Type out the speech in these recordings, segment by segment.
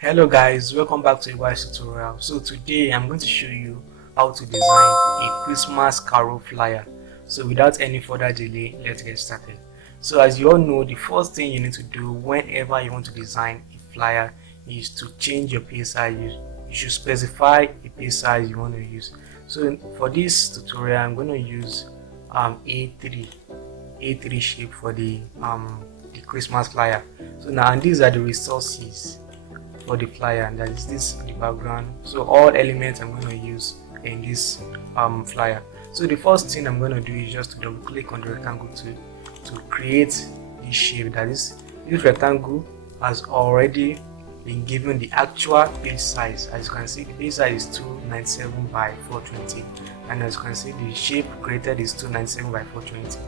Hello guys, welcome back to Oluwasogo tutorial. So today I'm going to show you how to design a Christmas carol flyer. So without any further delay, let's get started. So as you all know, the first thing you need to do whenever you want to design a flyer is to change your page size. You should specify a page size you want to use. So for this tutorial, I'm going to use A3 shape for the Christmas flyer. So now, and these are the resources for the flyer, and that is this the background. So all elements I'm going to use in this flyer. So the first thing I'm going to do is just to double click on the rectangle tool to create this shape. That is, this rectangle has already been given the actual page size. As you can see, the page size is 297 by 420, and as you can see, the shape created is 297 by 420.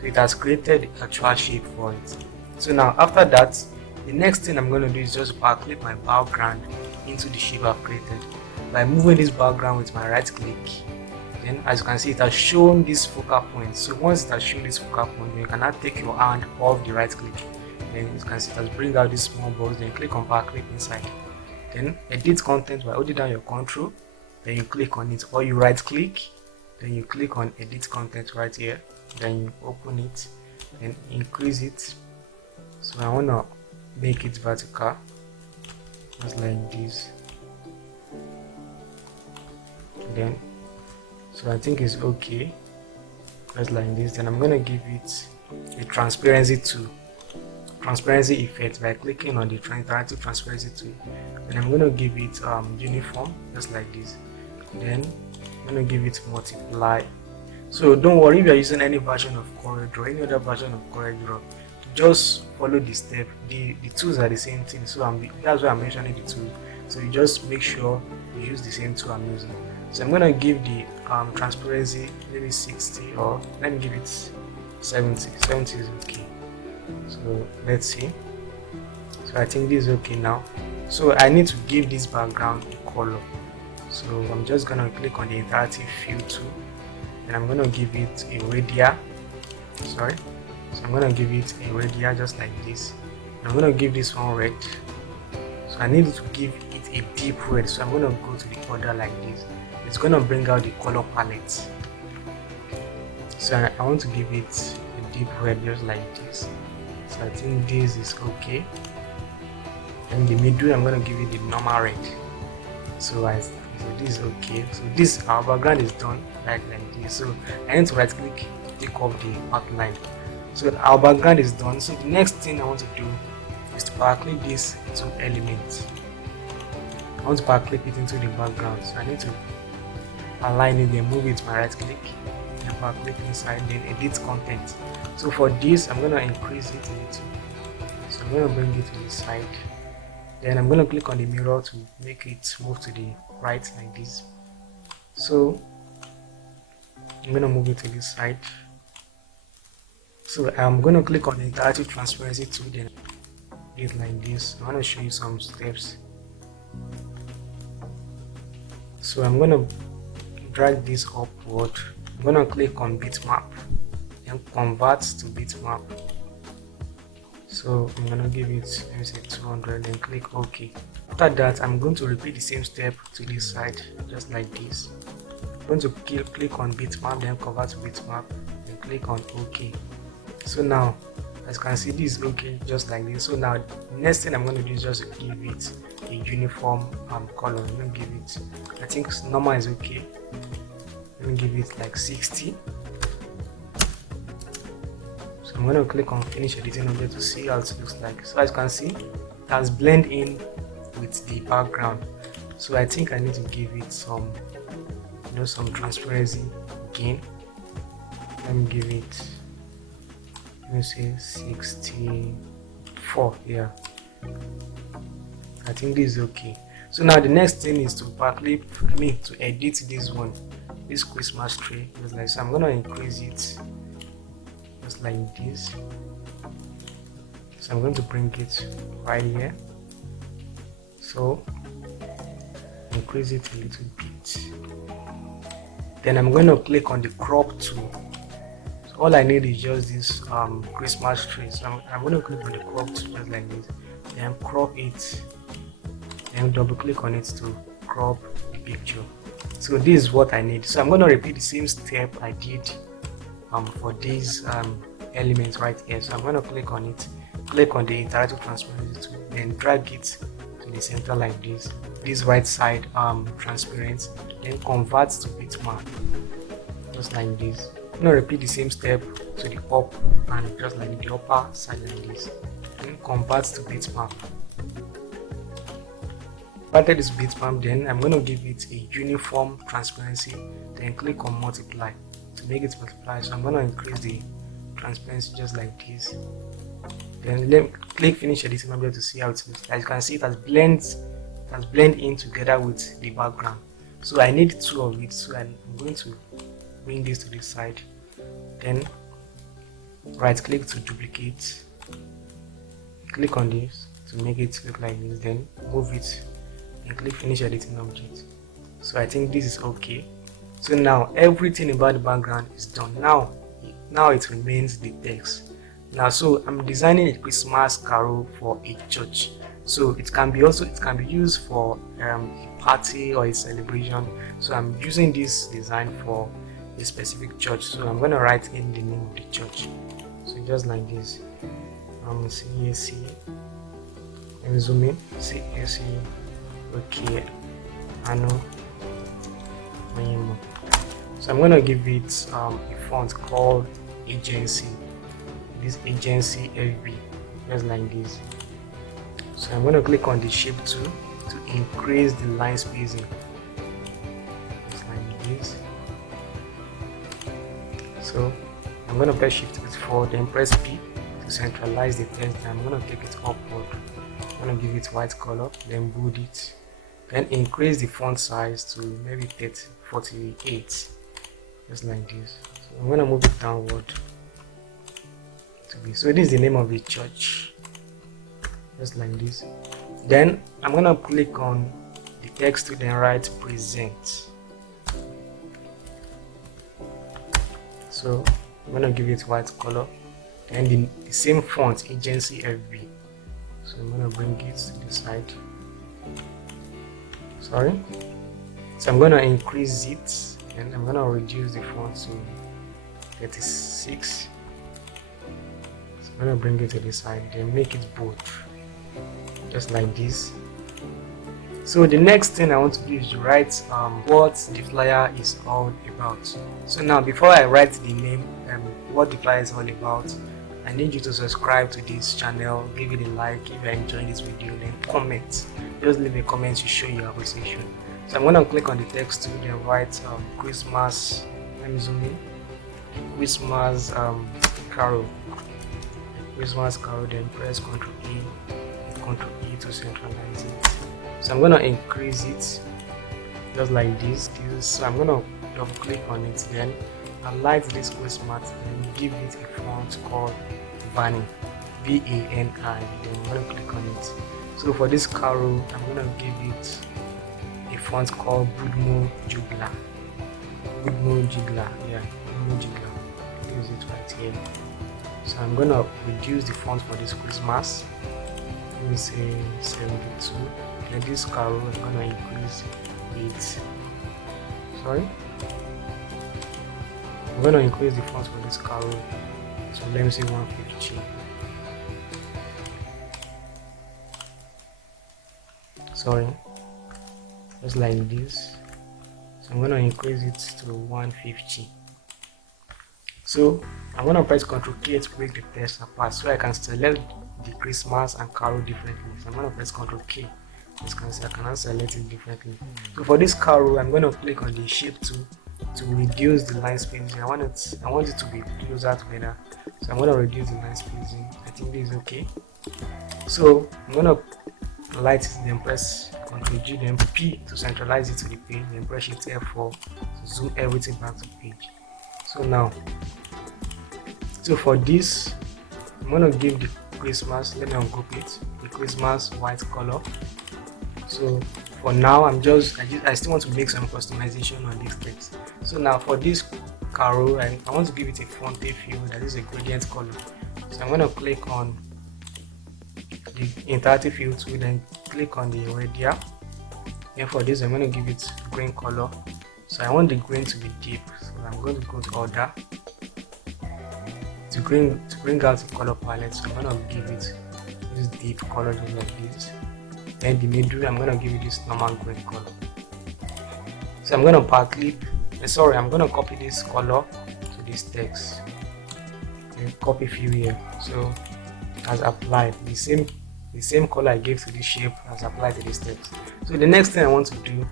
So it has created the actual shape for it. So now after that, the next thing I'm going to do is just backclick my background into the shape I've created by moving this background with my right click. Then as you can see, it has shown this focal point. So once it has shown this focal point, you can now take your hand off the right click. Then you can see it has bring out this small box. Then click on backclick inside. Then edit content by holding down your control. Then you click on it, or you right click. Then you click on edit content right here. Then you open it. Then increase it. So I wanna make it vertical, just like this. Then so I think it's okay, just like this. Then I'm gonna give it a transparency effect by clicking on the interactive transparency tool. And I'm gonna give it uniform, just like this. Then I'm gonna give it multiply. So don't worry if you're using any version of Coreldraw, any other version of Coreldraw, just follow the step. The tools are the same thing, so that's why I'm mentioning the tool. So you just make sure you use the same tool I'm using. So I'm gonna give the transparency maybe 60, or let me give it 70. 70 is okay. So let's see. So I think this is okay now. So I need to give this background a color. So I'm just gonna click on the interactive fill tool, and I'm gonna give it a radial. So I'm gonna give it a radial just like this. I'm gonna give this one red. So I need to give it a deep red. So I'm gonna go to the order like this. It's gonna bring out the color palette. So I want to give it a deep red just like this. So I think this is okay. And in the middle, I'm gonna give it the normal red. So this is okay. So this, our background is done like this. So I need to right click, take off the outline. So our background is done. So the next thing I want to do is to power click this two elements. I want to power click it into the background. So I need to align it, then move it to my right click, and power click inside, then edit content. So for this, I'm gonna increase it a little. So I'm gonna bring it to the side. Then I'm gonna click on the mirror to make it move to the right like this. So I'm gonna move it to the side. So I'm going to click on the interactive transparency tool, then do it like this. I want to show you some steps. So I'm going to drag this upward. I'm going to click on bitmap and convert to bitmap. So I'm going to give it, let me say 200, then click OK. After that, I'm going to repeat the same step to this side, just like this. I'm going to click on bitmap, then convert to bitmap, and click on OK. So now, as you can see, this is okay, just like this. So now, next thing I'm going to do is just give it a uniform color. I'm going to give it, I think normal is okay. I'm going to give it like 60. So I'm going to click on finish editing object to see how it looks like. So as you can see, it has blended in with the background. So I think I need to give it some, some transparency again. Let me give it, let me say 64. Yeah, I think this is okay. So now the next thing is to backclick, to edit this one, this Christmas tree, just like so. I'm gonna increase it just like this. So I'm going to bring it right here. So increase it a little bit. Then I'm going to click on the crop tool. All I need is just this Christmas tree. So I'm going to click on the crop tool just like this, then crop it then double click on it to crop the picture. So this is what I need. So I'm going to repeat the same step I did for these elements right here. So I'm going to click on it, click on the interactive transparency tool, then drag it to the center like this. This right side transparent, then convert to bitmap, just like this. I'm going to repeat the same step to the up and just like the upper side like this, then convert to bitmap. After this bitmap, then I'm going to give it a uniform transparency, then click on multiply to make it multiply. So I'm going to increase the transparency just like this, then click finish editing object to see how it looks. As you can see, it has blend in together with the background. So I need two of it, so I'm going to bring this to this side, then right click to duplicate, click on this to make it look like this, then move it and click finish editing object. So I think this is okay. So now everything about the background is done. Now it remains the text. Now, so I'm designing a Christmas carol for a church. So it can be used for a party or a celebration. So I'm using this design for a specific church. So I'm going to write in the name of the church. So just like this. CAC. Let me zoom in. CAC. Okay. So I'm going to give it a font called Agency. This Agency FB, just like this. So I'm going to click on the shape tool to increase the line spacing, just like this. So I'm going to press Shift with 4, then press P to centralize the text. I'm going to take it upward. I'm going to give it white color, then bold it, then increase the font size to maybe 48, just like this. So I'm going to move it downward. So this is the name of the church, just like this. Then I'm gonna click on the text to then write present. So I'm gonna give it white color and the same font, Agency FB. So I'm gonna bring it to the side. Sorry. So I'm gonna increase it and I'm gonna reduce the font to 36. I'm going to bring it to the side, then make it bold, just like this. So the next thing I want to do is to write what the flyer is all about. So now before I write the name what the flyer is all about, I need you to subscribe to this channel, give it a like if you're enjoying this video, then comment. Just leave a comment to show your appreciation. So I'm going to click on the text to then write Christmas, let me zoom in, Christmas carol. Christmas carol, then press Ctrl E to centralize it. So I'm gonna increase it just like this. So I'm gonna double click on it, then highlight this Christmas, then give it a font called Vani, VANI. Then I'm gonna click on it. So for this carol, I'm gonna give it a font called Budmo Jugla. Yeah, Budmo Jugla. Use it right here. So I'm gonna reduce the font for this Christmas. Let me say 72. And this carol, I'm gonna increase it. Sorry. I'm gonna increase the font for this carol. So let me say 150. Sorry. Just like this. So I'm gonna increase it to 150. So I'm going to press Ctrl K to break the text apart so I can select the Christmas and carol differently. So I'm going to press Ctrl K. As you can see, I can select it differently. So for this carol, I'm going to click on the shape tool to reduce the line spacing. I want it to be closer together. So I'm going to reduce the line spacing. I think this is okay. So I'm going to light it, then press Ctrl G, then P to centralize it to the page, then press Shift F4 to zoom everything back to the page. So for this, I'm gonna give the Christmas, let me ungroup it, the Christmas white color. So for now, I still want to make some customization on this text. So now for this carol, I want to give it a font fill that is a gradient color. So I'm gonna click on the interactive fill tool, then click on the radio. And for this I'm going to give it green color. So I want the green to be deep, so I'm going to go to order to bring out the color palette. So I'm going to give it this deep color just like this. Then the middle I'm going to give it this normal green color. So I'm going to I'm going to copy this color to this text and copy few here. So as applied, the same color I gave to this shape as applied to this text. So the next thing I want to do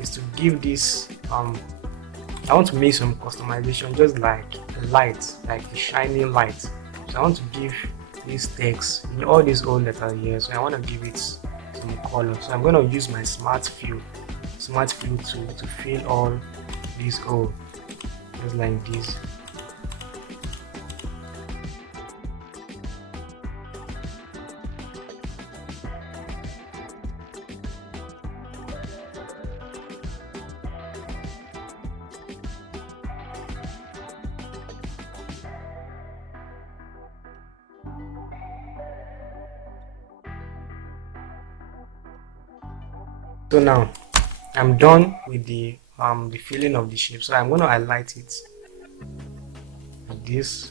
is to give this I want to make some customization, just like a light, like a shiny light. So I want to give this text in all these old letters here, so I want to give it some color. So I'm going to use my smart fill tool to fill all these holes just like this. So now I'm done with the filling of the shape. So I'm going to highlight it like this.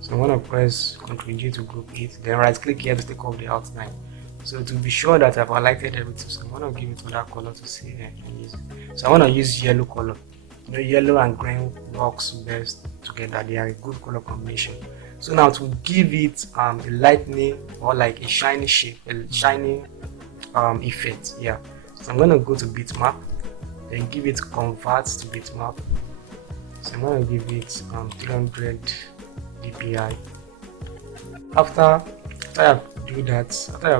So I'm going to press Ctrl G to group it, then right click here to take off the outline. So to be sure that I've highlighted everything, so I'm going to give it another color to see I can use it. So I want to use yellow color. You know, yellow and green works best together. They are a good color combination. So now to give it a lightning or like a shiny shape, a shiny effect, yeah. So I'm gonna go to bitmap, then give it convert to bitmap. So I'm gonna give it 300 dpi. After I've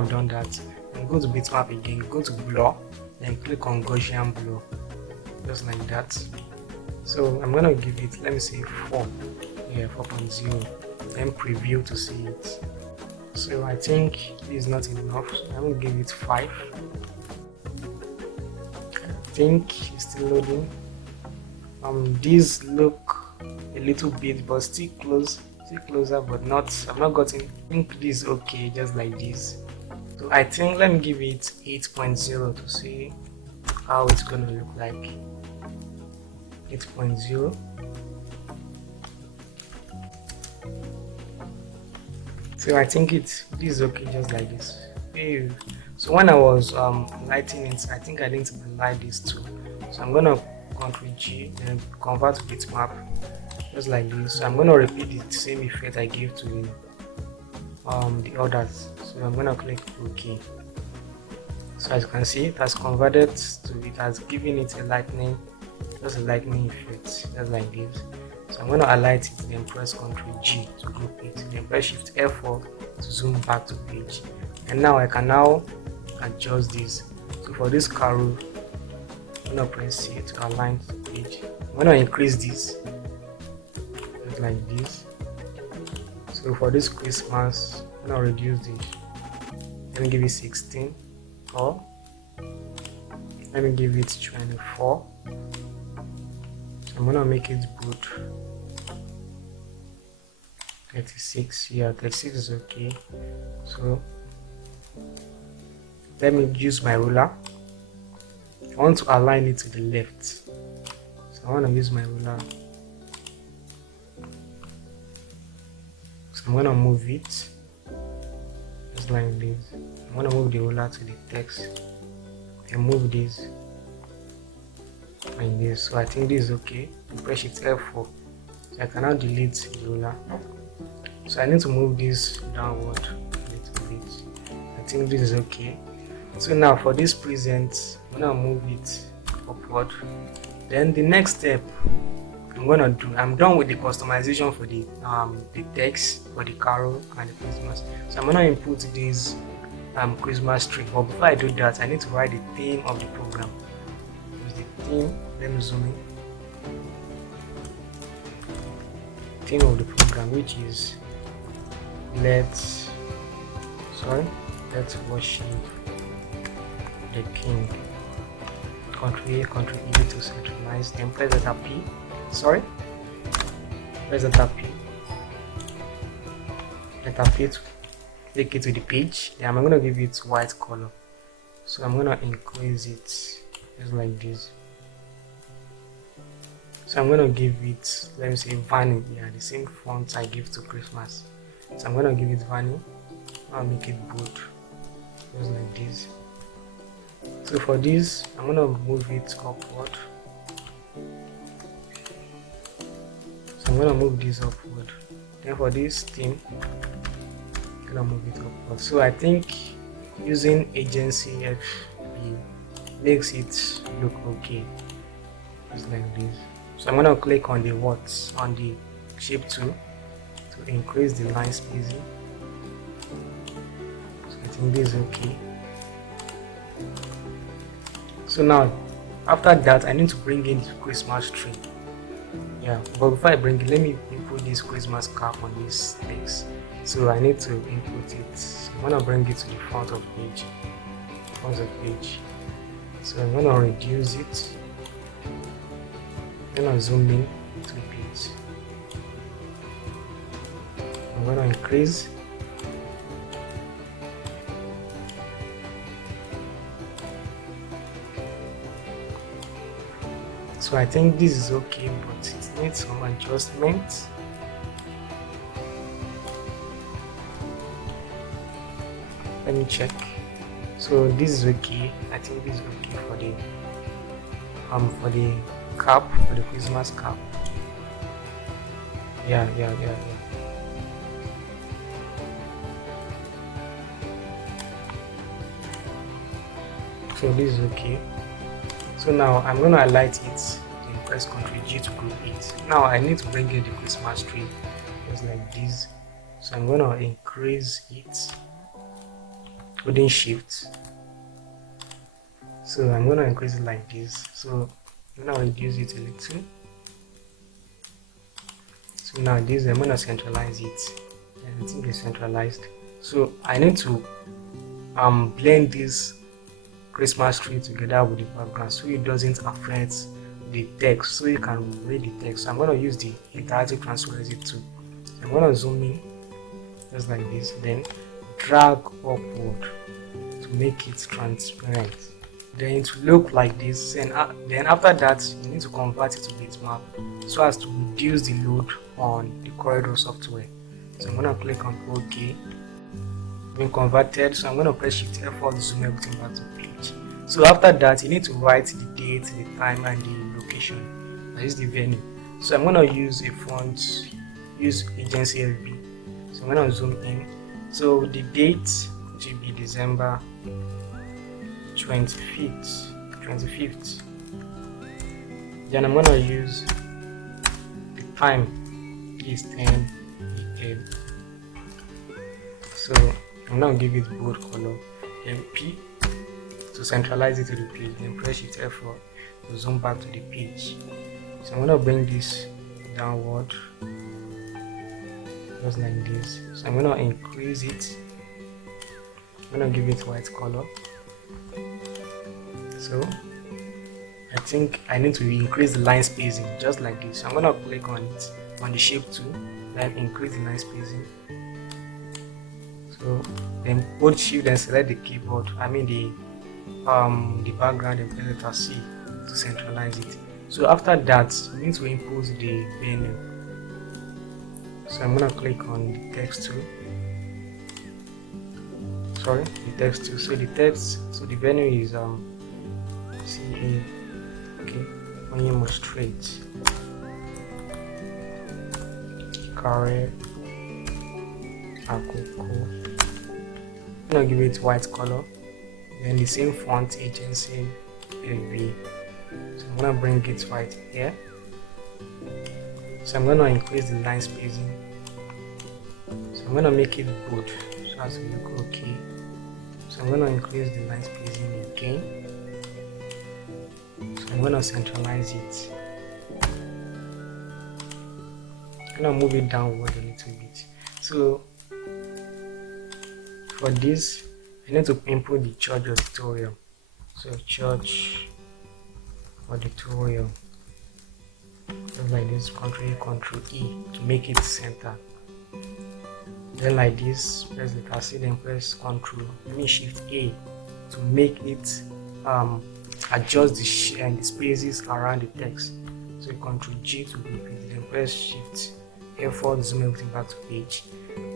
done that, I'm go to bitmap again, go to blur, then click on Gaussian blur, just like that. So I'm gonna give it, let me say 4, yeah, 4.0, then preview to see it. So I think this is not enough, so I'm going to give it 5. I think it's still loading. These look a little bit, but still closer, but not, I've not gotten, I think this is okay, just like this. So I think, let me give it 8.0 to see how it's going to look like. 8.0. So I think this is okay, just like this. So when I was lighting it, I think I need to light this too. So I'm gonna Ctrl G, then convert to bitmap, just like this. So I'm gonna repeat the same effect I gave to the others. So I'm gonna click OK. So as you can see, it has converted to, it has given it a lightning, just a lightning effect, just like this. So I'm going to highlight it, then press Ctrl G to group it, then press Shift F4 to zoom back to page. And now I can now adjust this. So for this carol, I'm going to press C to align to the page. I'm going to increase this, just like this. So for this Christmas, I'm going to reduce this. Let me give it 16, or let me give it 24. I'm gonna make it good. 36, yeah, 36 is okay. So let me use my ruler. I want to align it to the left, so I want to use my ruler. So I'm gonna move it just like this. I'm gonna move the ruler to the text and move this like this. So I think this is okay. Press Shift F4. So I cannot delete the ruler. So I need to move this downward a little bit. I think this is okay. So now for this present, I'm gonna move it upward. Then the next step I'm done with the customization for the text for the carol and the Christmas. So I'm gonna input this Christmas tree. But before I do that, I need to write the theme of the program. Let me zoom in. Theme of the program, which is let's worship the King. Ctrl A, Ctrl E to centralize. Then press the P. Press the P. Letter P take it to the page. Then I'm going to give it white color. So I'm going to increase it just like this. So I'm going to give it, let me say, Vanny. Yeah, the same font I give to Christmas. So I'm going to give it Vanny. I'll make it bold just like this. So for this, I'm going to move it upward. So I'm going to move this upward. Then for this theme, I'm going to move it upward. So I think using agency FB makes it look okay, just like this. So I'm going to click on the words on the shape tool to increase the line spacing. So I think this is okay. So now after that, I need to bring in the Christmas tree. Yeah, but before I bring it, let me input this Christmas cap on this text. So I need to input it. I'm gonna bring it to the front of page. So I'm gonna reduce it. I'm gonna zoom in to the page. I'm gonna increase. So I think this is okay, but it needs some adjustment. Let me check. So this is okay. I think this is okay for the cap, for the Christmas cap. Yeah. So this is okay. So now I'm going to highlight it and press Ctrl G to group it. Now I need to bring in the Christmas tree just like this. So I'm going to increase it holding shift. So I'm going to increase it like this. So I'm going to reduce it a little. So now this, I'm going to centralize it. I think it's centralized. So I need to blend this Christmas tree together with the background so it doesn't affect the text, so you can read the text. So I'm going to use the interactive transparency tool. So I'm going to zoom in just like this, then drag upward to make it transparent. Then it will look like this, and then after that you need to convert it to bitmap so as to reduce the load on the Coreldraw software. So I'm going to click on OK. Been converted, so I'm going to press Shift F4 to zoom everything back to the page. So after that, you need to write the date, the time, and the location. That is the venue. So I'm going to use a font, use agency FB. So I'm going to zoom in. So the date should be December 25th. Then I'm going to use the time is 10 AM. So I'm going to give it bold color, then P to centralize it to the page, then press Shift F4 to zoom back to the page. So I'm going to bring this downward just like this. So I'm going to increase it. I'm going to give it white color. So I think I need to increase the line spacing just like this. So I'm going to click on it on the shape tool, then increase the line spacing. So then hold Shift and select the keyboard, the background and press letter C to centralize it. So after that, you need to impose the venue. So I'm going to click on the text tool. So the venue is CA, okay, Onyemo Straight, Carre Akoko. I'm going to give it white color, then the same font agency FB. So I'm going to bring it right here. So I'm going to increase the line spacing. So I'm going to make it bold so as to look okay. So I'm going to increase the line spacing again. So I'm going to centralize it. I'm going to move it downward a little bit. So for this, I need to input the church auditorium. So church auditorium, just like this, Ctrl E to make it center. then like this, press the cancel, then press Shift A to make it adjust the spaces around the text. So Ctrl G to group it, then press Shift F4 to zoom everything back to page.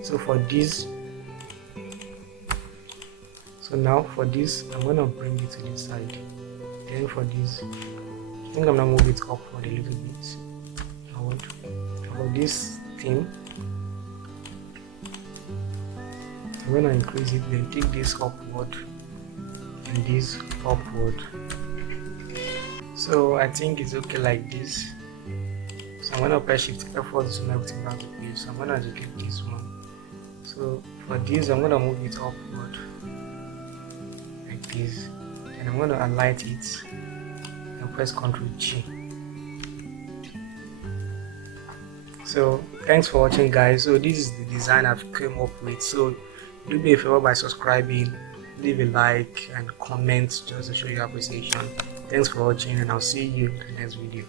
So for this, now for this, I'm gonna bring it to this side. Then for this, I think I'm gonna move it upward a little bit. For this thing, I'm gonna increase it, then take this upward and this upward. So I think it's okay like this. So I'm gonna press Shift F4 to zoom everything back to page. So I'm gonna duplicate this one. So for this, I'm gonna move it upward like this, and I'm gonna highlight it and press Ctrl G. So thanks for watching, guys. So this is the design I've come up with. So do me a favor by subscribing, leave a like and comment just to show your appreciation. Thanks for watching, and I'll see you in the next video.